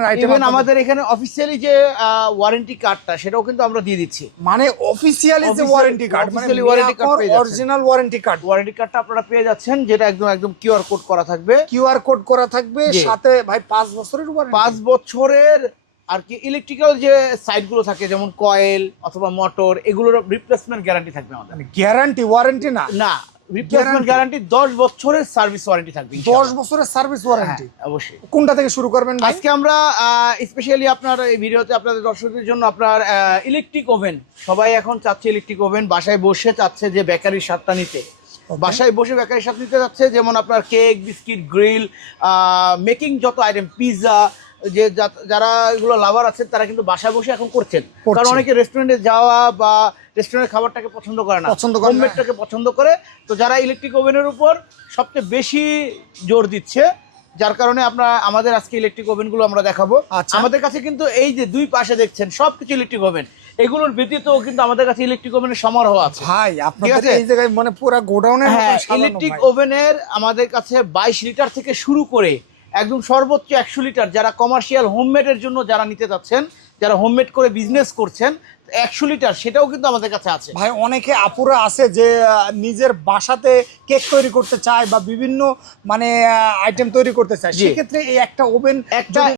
ধরনের item even আমাদের এখানে অফিসিয়ালি যে ওয়ারেন্টি কার্ডটা সেটাও কিন্তু আমরা দিয়ে দিচ্ছি। মানে অফিসিয়ালি যে ওয়ারেন্টি কার্ড, মানে warranty card original warranty card, warranty কার্ডটা আপনারা পেয়ে যাচ্ছেন, যেটা একদম কিউআর কোড করা থাকবে, কিউআর কোড করা থাকবে, সাথে ভাই 5 বছরের ওয়ারেন্টি। 5 বছরের আর কি ইলেকট্রিক্যাল যে সাইডগুলো থাকে যেমন কয়েল অথবা মোটর, এগুলোর রিপ্লেসমেন্ট গ্যারান্টি থাকবে আমাদের। গ্যারান্টি, ওয়ারেন্টি না, না রিপ্লেসমেন্ট গ্যারান্টি, 10 বছরের সার্ভিস ওয়ারেন্টি থাকবে। 10 বছরের সার্ভিস ওয়ারেন্টি, অবশ্যই। কোনটা থেকে শুরু করবেন ভাই? আজকে আমরা স্পেশালি আপনার এই ভিডিওতে আপনাদের দর্শকদের জন্য আপনার ইলেকট্রিক ওভেন, সবাই এখন চাচ্ছে ইলেকট্রিক ওভেন, বাসায় বসে চাচ্ছে যে বেকারির স্বাদটা নিতে, বাসায় বসে বেকারির স্বাদ নিতে যাচ্ছে, যেমন আপনার কেক, বিস্কিট, গ্রিল, মেকিং যত আইটেম, পিৎজা, যে যারা এগুলো লাভার আছেন তারা কিন্তু বাসায় বসে এখন করছেন। কারণ অনেকে রেস্টুরেন্টে যাওয়া বা রেস্টুরেন্টের খাবারটাকে পছন্দ করে না, হোমমেডটাকে পছন্দ করে। তো যারা ইলেকট্রিক ওভেনের উপর সবচেয়ে বেশি জোর দিচ্ছে, যার কারণে আমাদের আজকে ইলেকট্রিক ওভেনগুলো আমরা দেখাবো। আমাদের কাছে কিন্তু এই যে দুই পাশে দেখছেন সবকিছু ইলেকট্রিক ওভেন, এগুলোর ব্যতীতও কিন্তু আমাদের কাছে ইলেকট্রিক ওভেনের সমারোহ আছে ভাই। আপনাদের এই জায়গায় মানে পুরো গোডাউনের মতো সাজানো। ইলেকট্রিক ওভেনের আমাদের কাছে 22 লিটার থেকে শুরু করে একদম সর্বোচ্চ 100 লিটার, যারা কমার্শিয়াল হোমমেডের জন্য যারা নিতে যাচ্ছেন, যারা হোমমেড করে বিজনেস করছেন, 100 লিটার সেটাও কিন্তু আমাদের কাছে আছে ভাই। অনেকে আপুরা আছে যে নিজের বাসাতে কেক তৈরি করতে চায় বা বিভিন্ন মানে আইটেম তৈরি করতে চায়, সেক্ষেত্রে এই একটা ওভেন